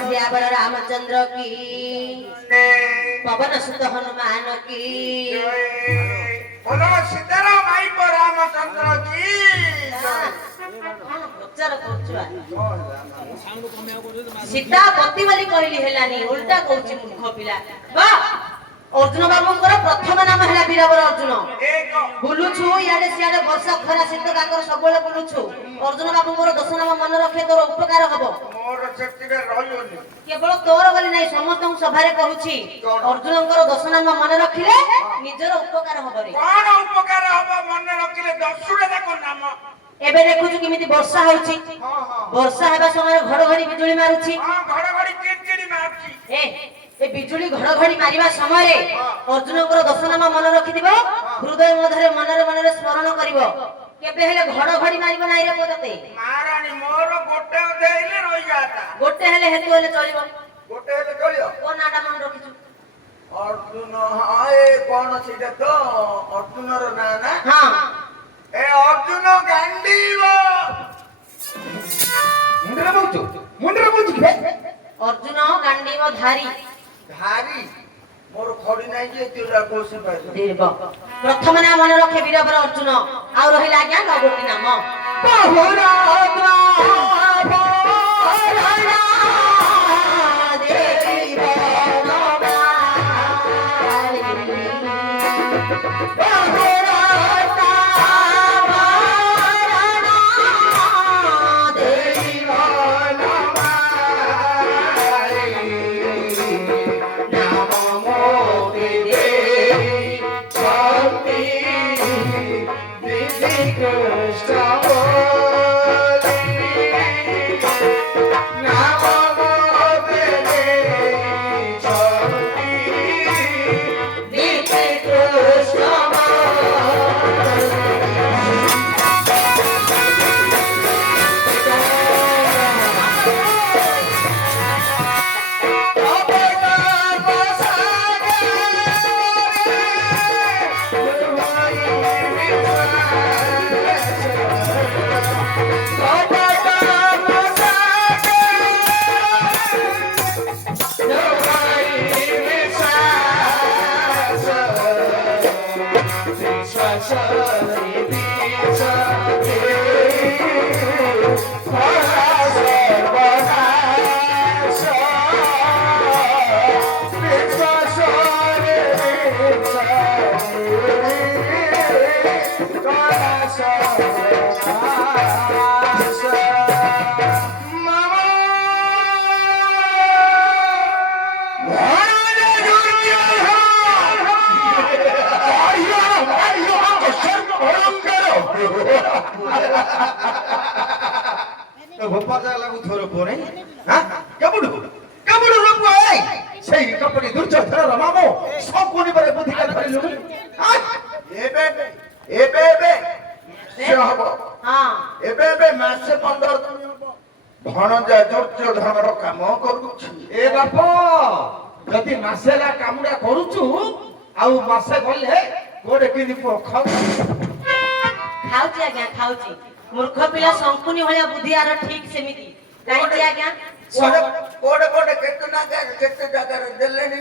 श्यावर रामचंद्र की पवन सुत हनुमान की बोलो सीताराम आई पर रामचंद्र की सीता पति वाली कहली हेलानी उल्टा कहूची मूर्ख पिला वाह अर्जुन बाबूंकर प्रथम नाम है वीरवर अर्जुन बुलुछु याडे सियाडे वर्षा खरा शीत काकर सबले बुलुछु अर्जुन बाबूंकर दश नाम मन रखे तोर उपकार हबो मोर शक्तिरे रहियोनी केवल तोर बोली नहीं समस्त सभारे कहूची अर्जुनंकर दश नाम मन रखिले निजर उपकार हबो रे कोन उपकार हबो मन रखिले दशुडा जाको नाम एबे देखुछु किमिति वर्षा होउची वर्षा हेबा समय घड़घड़ी बिजुली मारुची घड़घड़ी किटकिटी मारुची ए बिजुली घड़घड़ी मारिबा समय रे अर्जुनकर दश नाम मन रखि दिबो हृदय मधरे मनरे मनरे स्मरण करिवो केबे हेले घड़घड़ी मारिबो नाही रे पोते महारानी मोर गोटे देइले रहि जाता गोटे हेले हेतु हेले चलिबो गोटे हेले चलियो कोन नाडा मन रखिछु अर्जुन आए कोन छिटे तो अर्जुनर ना ना हां ए अर्जुन गांडीव मुंडरा बोलछु के अर्जुन गांडीव धारी धारी मोर खड़ी नाही जे तिरा कोसे पाइ देव प्रथम नाम मन रखे वीरवर अर्जुन आ रहिला आज्ञा गोटी नाम बहुरा भोपाल लागू थोरो पोरे हां कबुडु रूप आए सही कपड़ी दुर्योधन रमामो सब कोनी बरे बुद्धि का धरि लुगु हां एबे से हबो हां एबे मासे 15 दिन हबो भणजा दुर्योधन रो काम करूछु ए बापो जदी मासेला कामुडा करूछु आउ मासे गले कोडे किनि पो खाउची आज्ञा खाउची मूर्ख पिला संकुनी भलिया बुद्धि आर ठीक सेमिति काई आज्ञा कोडे केते जगह देलेनी